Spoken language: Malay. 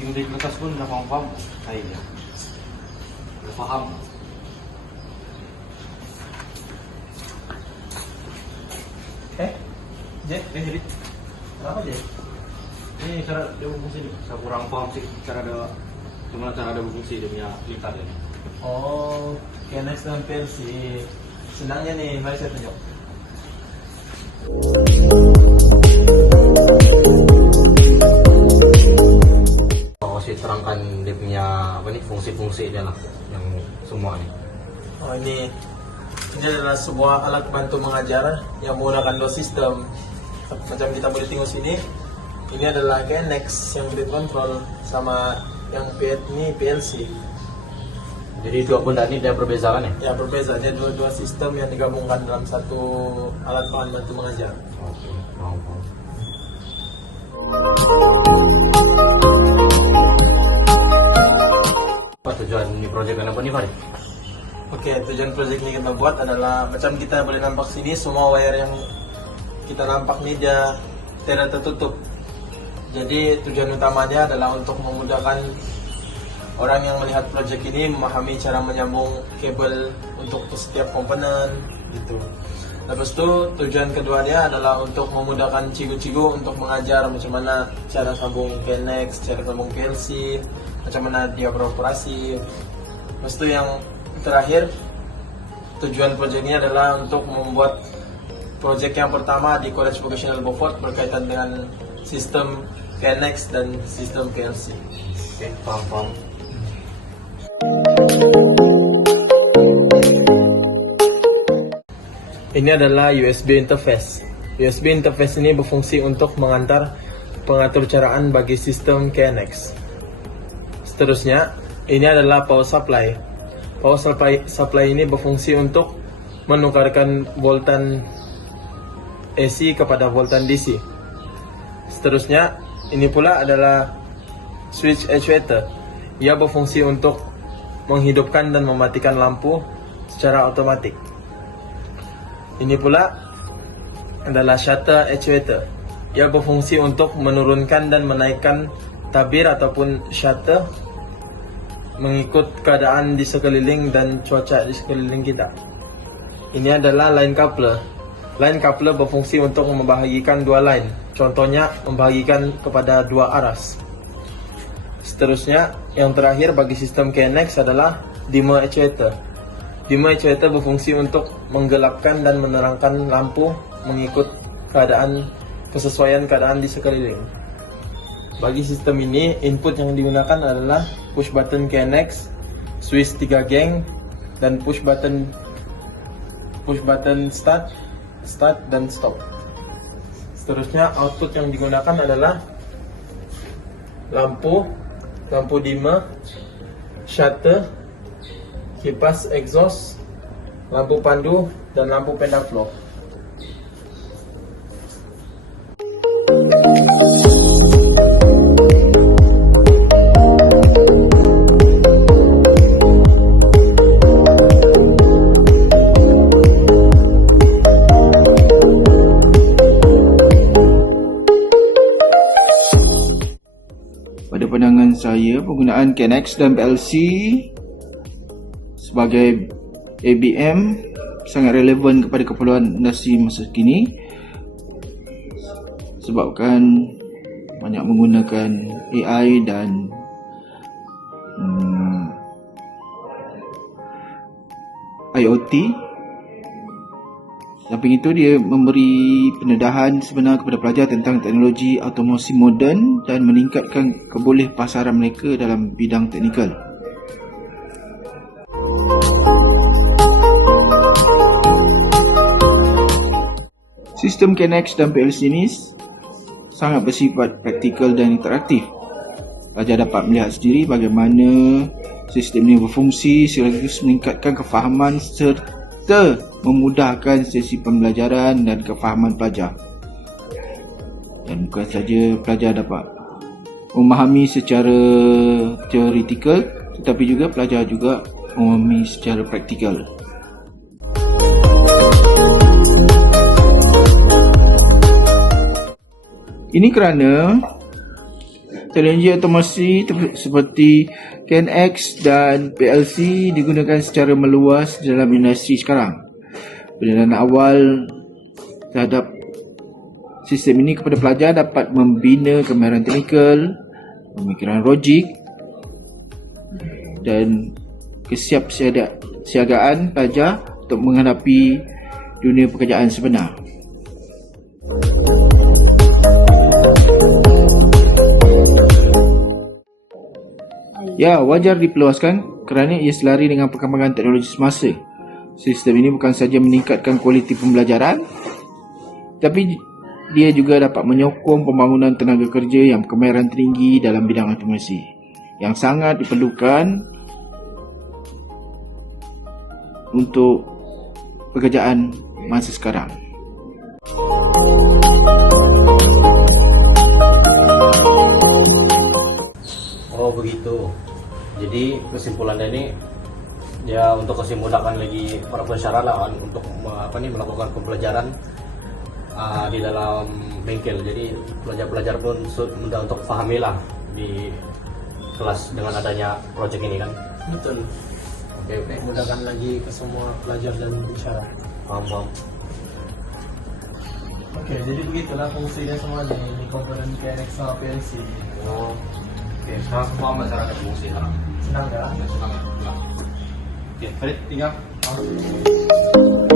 Tinggal di kertas pun udah paham kayaknya. Udah paham. Jadi kenapa Jack? Ini cara dia berfungsi nih. Saya kurang paham sih gimana cara dia berfungsi dia punya lingkar ini. Oh, KNX dan PLC. Senangnya nih, mari saya tunjuk. Saya terangkan dia punya fungsi-fungsi dia lah yang semua nih. Oh ini adalah sebuah alat bantu mengajar yang menggunakan dua sistem. Macam kita boleh tengok sini, ini adalah KNX yang boleh kontrol sama yang ini PLC. Jadi dua benda ini dia berbeza kan ya? Ya berbeza, dia dua sistem yang digabungkan dalam satu alat bahan bantu mengajar. Oke, paham. Apa tujuan ini proyek kenapa nih Farid? Oke, tujuan proyek ini kita buat adalah macam kita boleh nampak sini, semua wire yang kita nampak nih dia tidak tertutup. Jadi tujuan utamanya adalah untuk memudahkan orang yang melihat proyek ini memahami cara menyambung kabel untuk setiap komponen gitu. Lepas itu tujuan keduanya adalah untuk memudahkan cigu-cigu untuk mengajar macam mana cara sambung KNX, cara sambung PLC, macam mana dia beroperasi. Lepas itu yang terakhir, tujuan proyek ini adalah untuk membuat proyek yang pertama di College Vocational Beaufort berkaitan dengan sistem KNX dan sistem PLC. Oke, paham. Ini adalah USB interface. USB interface ini berfungsi untuk mengantar pengatur caraan bagi sistem KNX. Seterusnya, ini adalah power supply. Power supply ini berfungsi untuk menukarkan voltan AC kepada voltan DC. Seterusnya, ini pula adalah switch actuator. Ia berfungsi untuk menghidupkan dan mematikan lampu secara otomatis. Ini pula adalah shutter actuator. Ia berfungsi untuk menurunkan dan menaikkan tabir ataupun shutter mengikut keadaan di sekeliling dan cuaca di sekeliling kita. Ini adalah line coupler. Line coupler berfungsi untuk membahagikan dua line. Contohnya membahagikan kepada dua aras. Seterusnya, yang terakhir bagi sistem KNX adalah dimmer actuator. Dimmer actuator berfungsi untuk menggelapkan dan menerangkan lampu mengikut kesesuaian keadaan di sekeliling. Bagi sistem ini, input yang digunakan adalah push button KNX, switch 3 gang, dan push button start dan stop. Seterusnya, output yang digunakan adalah lampu dimmer, shutter, kipas exhaust, lampu pandu, dan lampu pedal floor. Pada pandangan saya, penggunaan KNX dan PLC sebagai ABM sangat relevan kepada keperluan industri masa kini sebabkan banyak menggunakan AI dan IoT. Samping itu, dia memberi pendedahan sebenar kepada pelajar tentang teknologi otomasi moden dan meningkatkan kebolehpasaran mereka dalam bidang teknikal. Sistem KNX dan PLC ini sangat bersifat praktikal dan interaktif. Pelajar dapat melihat sendiri bagaimana sistem ini berfungsi sekaligus meningkatkan kefahaman serta memudahkan sesi pembelajaran dan kefahaman pelajar. Dan bukan saja pelajar dapat memahami secara teoretikal, tetapi juga pelajar juga memahami secara praktikal. Ini kerana Teknologi otomasi seperti KNX dan PLC digunakan secara meluas dalam industri sekarang. Penilaian awal terhadap sistem ini kepada pelajar dapat membina kemahiran teknikal, pemikiran logik dan kesiapsiagaan pelajar untuk menghadapi dunia pekerjaan sebenar. Ya, wajar diperluaskan kerana ia selari dengan perkembangan teknologi semasa. Sistem ini bukan sahaja meningkatkan kualiti pembelajaran, tapi dia juga dapat menyokong pembangunan tenaga kerja yang berkemahiran tinggi dalam bidang otomasi yang sangat diperlukan untuk pekerjaan masa sekarang. Oh begitu. Jadi kesimpulannya ini ya untuk memudahkan lagi para pensyarah lah kan, untuk melakukan pembelajaran di dalam bengkel. Jadi pelajar-pelajar pun mudah untuk pahami lah di kelas dengan adanya project ini kan. Betul. Oke. Mudahkan lagi ke semua pelajar dan bicara. Paham. Oke, jadi begitulah fungsinya semuanya ini komponen KNX sama PLC. Oh. Oke, sekarang semua masyarakat fungsi sekarang. Senang ya? Senang. Oke, Farid tinggal. Oke.